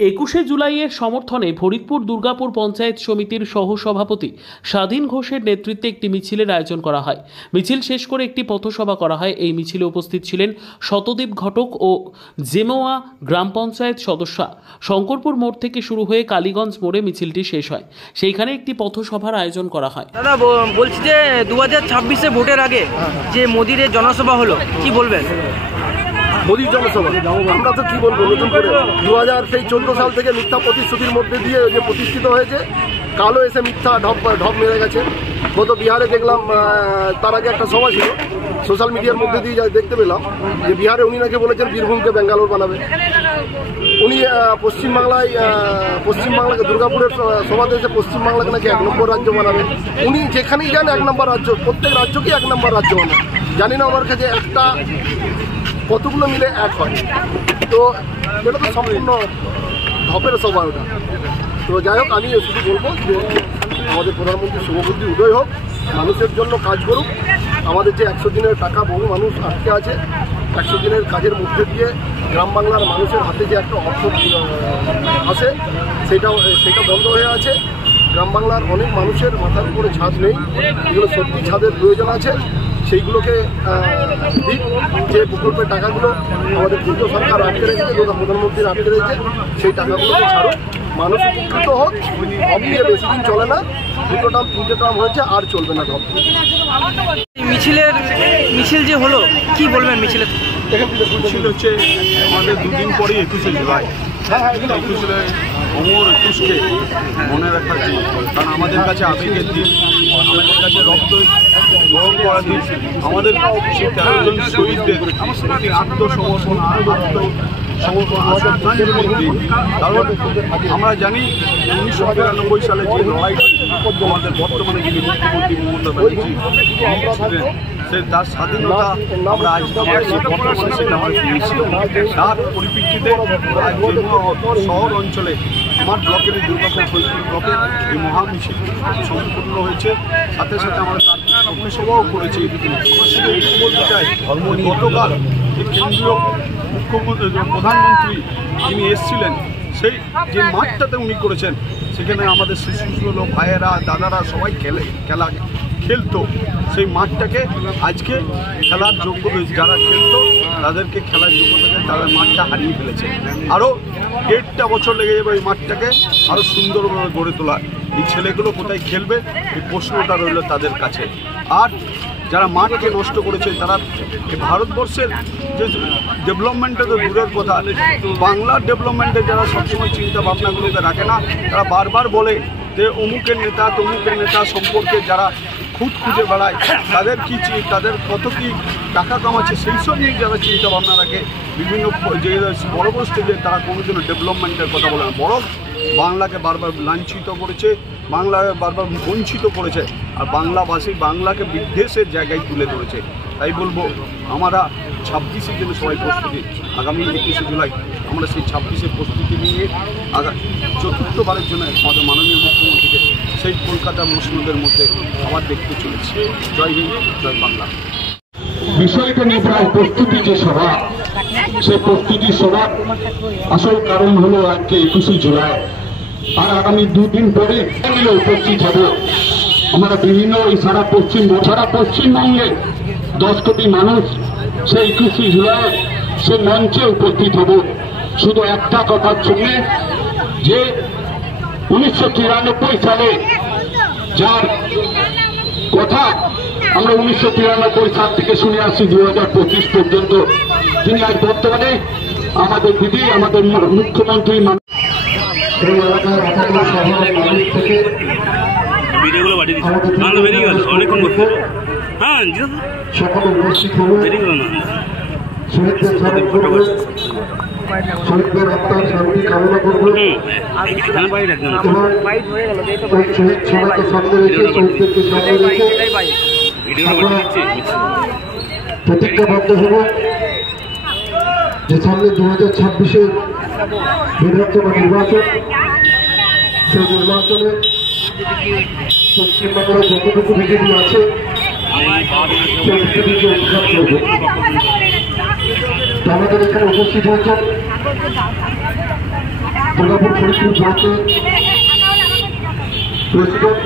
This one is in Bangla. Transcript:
21শে জুলাইয়ের সমর্থনে ফরিদপুর দুর্গাপুর পঞ্চায়েত সমিতির সহসভাপতি স্বাধীন ঘোষের নেতৃত্বে একটি মিছিলের আয়োজন করা হয়। মিছিল শেষ করে একটি পথসভা করা হয়। এই মিছিলে উপস্থিত ছিলেন শতদীপ ঘটক ও জেমোয়া গ্রাম পঞ্চায়েত সদস্য। শঙ্করপুর মোড় থেকে শুরু হয়ে কালীগঞ্জ মোড়ে মিছিলটি শেষ হয়। সেইখানে একটি পথসভার আয়োজন করা হয়। দাদা বলছি যে 2026-এ ভোটের আগে যে মোদির জনসভা হলো, কি বলবেন? মোদির জনসভা আমরা তো কি বলবো, নতুন করে 2014 সাল থেকে মিথ্যা প্রতিশ্রুতির মধ্যে দিয়ে যে প্রতিষ্ঠিত হয়েছে, কালো এসে মিথ্যা ঢপ মেরে গেছে। গত বিহারে দেখলাম, তার আগে একটা সভা ছিল, সোশ্যাল মিডিয়ার মধ্যে দিয়ে দেখতে পেলাম যে বিহারে উনি নাকি বলেছেন বীরভূমকে ব্যাঙ্গালোর বানাবে। উনি পশ্চিমবাংলাকে দুর্গাপুরের সভাতে এসে পশ্চিমবাংলাকে নাকি 1 নম্বর রাজ্য বানাবে। উনি যেখানেই যান 1 নম্বর রাজ্য, প্রত্যেক রাজ্যকে 1 নম্বর রাজ্য বানাবে। জানি না আমার কাছে একটা কতগুলো মিলে এক হয়, তো এটা তো সম্পূর্ণ ঢপের সভা ওটা। তো যাই হোক, আমি শুধু বলবো যে আমাদের প্রধানমন্ত্রী শুভবুদ্ধি উদয় হোক, মানুষের জন্য কাজ করুক। আমাদের যে 100 দিনের টাকা বহু মানুষ আটকে আছে, 100 দিনের কাজের মধ্যে দিয়ে গ্রাম বাংলার মানুষের হাতে যে একটা অর্থ আসে, সেটা বন্ধ হয়ে আছে। গ্রাম বাংলার অনেক মানুষের মাথার উপরে ছাদ নেই, এগুলো সত্যি ছাদের প্রয়োজন আছে। সেইগুলোকে দিক, যে প্রকল্পের টাকাগুলো আমাদের কেন্দ্র সরকার আটকে রেখেছে, যেটা প্রধানমন্ত্রী আটকে রেখেছে, সেই টাকাগুলোকে ছাড়ুক, মানুষ উপকৃত হোক। ঢপ নিয়ে বেশি দিন চলে না, 2 টার্ম 3টে টার্ম হয়েছে, আর চলবে না ঢপ। মিছিল যে হলো, কি বলবেন মিছিল হচ্ছে আমাদের 2 দিন পরেই 21শে জুলাই। 21শে অমর 21কে মনে রাখার দিন, কারণ আমাদের কাছে আবেগের দিন, আমাদের কাছে রক্ত গ্রহণ করার দিন, আমাদের 13 জন শহীদদের আত্মসমর্পণ দিন। কারণ আমরা জানি 1992 সালে যে লড়াই আমাদের বর্তমানে যিনি মুখ্যমন্ত্রী মমতা ব্যানার্জি ছিলেন, তার স্বাধীনতা আমরা আজ বর্তমানে সেটা আমরা পেয়েছি। তার পরিপ্রেক্ষিতে আজ শহর অঞ্চলে আমার ব্লকের দুর্গাপুর ফরিদপুর ব্লকের এই মহামিছিল সম্পূর্ণ হয়েছে। সাথে সাথে আমরা তার পথসভাও করেছি। আমরা শুধু একটু বলতে চাই, গতকাল কেন্দ্রীয় মুখ্যমন্ত্রী প্রধানমন্ত্রী যিনি এসেছিলেন, সেই যে মাঠটাতে উনি করেছেন, সেখানে আমাদের শিশুগুলো, ভাইয়েরা, দাদারা সবাই খেলতো। সেই মাঠটাকে আজকে খেলার যোগ্য, যারা খেলতো তাদেরকে খেলার যোগ্যতাকে তাদের মাঠটা হারিয়ে ফেলেছে। আরও 1.5 বছর লেগে যাবে এই মাঠটাকে আরও সুন্দরভাবে গড়ে তোলা। এই ছেলেগুলো কোথায় খেলবে, এই প্রশ্নটা রইল তাদের কাছে। আর যারা মাঠকে নষ্ট করেছে, তারা ভারতবর্ষের যে ডেভেলপমেন্টে তো দূরের কথা, বাংলার ডেভেলপমেন্টে যারা সবসময় চিন্তা ভাবনাগুলোকে রাখে না, তারা বারবার বলে যে অমুকের নেতা তমুকের নেতা সম্পর্কে যারা খুঁজে বেড়ায়, তাদের কী, তাদের কত কী টাকা কামাচ্ছে, সেই সব নিয়ে যারা চিন্তা ভাবনা রাখে, বিভিন্ন যে বড় বড় স্টেজে তারা কোনোদিনও ডেভেলপমেন্টের কথা বলে না, বরং বাংলাকে বারবার লাঞ্ছিত করেছে, বাংলাকে বারবার বঞ্চিত করেছে, আর বাংলাকে বিদ্বেষের জায়গায় তুলে ধরেছে। তাই বলবো, আমরা 26-এর জন্য সবাই প্রস্তুতি। আগামী 21শে জুলাই আমরা সেই 26-এর প্রস্তুতি নিয়ে চতুর্থবারের জন্য আমাদের মাননীয় মুখ্যমন্ত্রীকে সেই কলকাতা মসনদের মধ্যে আবার দেখতে চলেছি। জয় হিন্দ, জয় বাংলা। বিষয়টা নিয়ে প্রায় প্রস্তুতি যে সভা, সেই প্রস্তুতি সভার আসল কারণ হলো আজকে 21শে জুলাই। আর আগামী 2 দিন পরে মিলে উপস্থিত হব আমরা বিভিন্ন সারা পশ্চিমবঙ্গে 10 কোটি মানুষ সেই 21শে জুলাই সে মঞ্চে উপস্থিত হব শুধু একটা কথার জন্য, যে 1993 সালে যার কথা আমরা 1993 সাল থেকে শুনে আসছি 2025 পর্যন্ত, তিনি আজ বর্তমানে আমাদের দিদি, আমাদের মুখ্যমন্ত্রী সকল উপস্থিত হল। শহীদদের আত্মার শান্তি কামনা করবো এবং শহীদ সবাইকে সামনে রেখে, শহীদদেরকে সামনে রেখে প্রতিজ্ঞাবদ্ধ হব যে সামনে 2026-এর বিধানসভা নির্বাচন, সেই নির্বাচনে পশ্চিমবাংলার যতটুকু বিজেপি আছে সেই বিজেপিকে উৎখাত করব। আমাদের এখানে উপস্থিত হয়েছেন দুর্গাপুর ফরিদপুর ব্লকে প্রেসিডেন্ট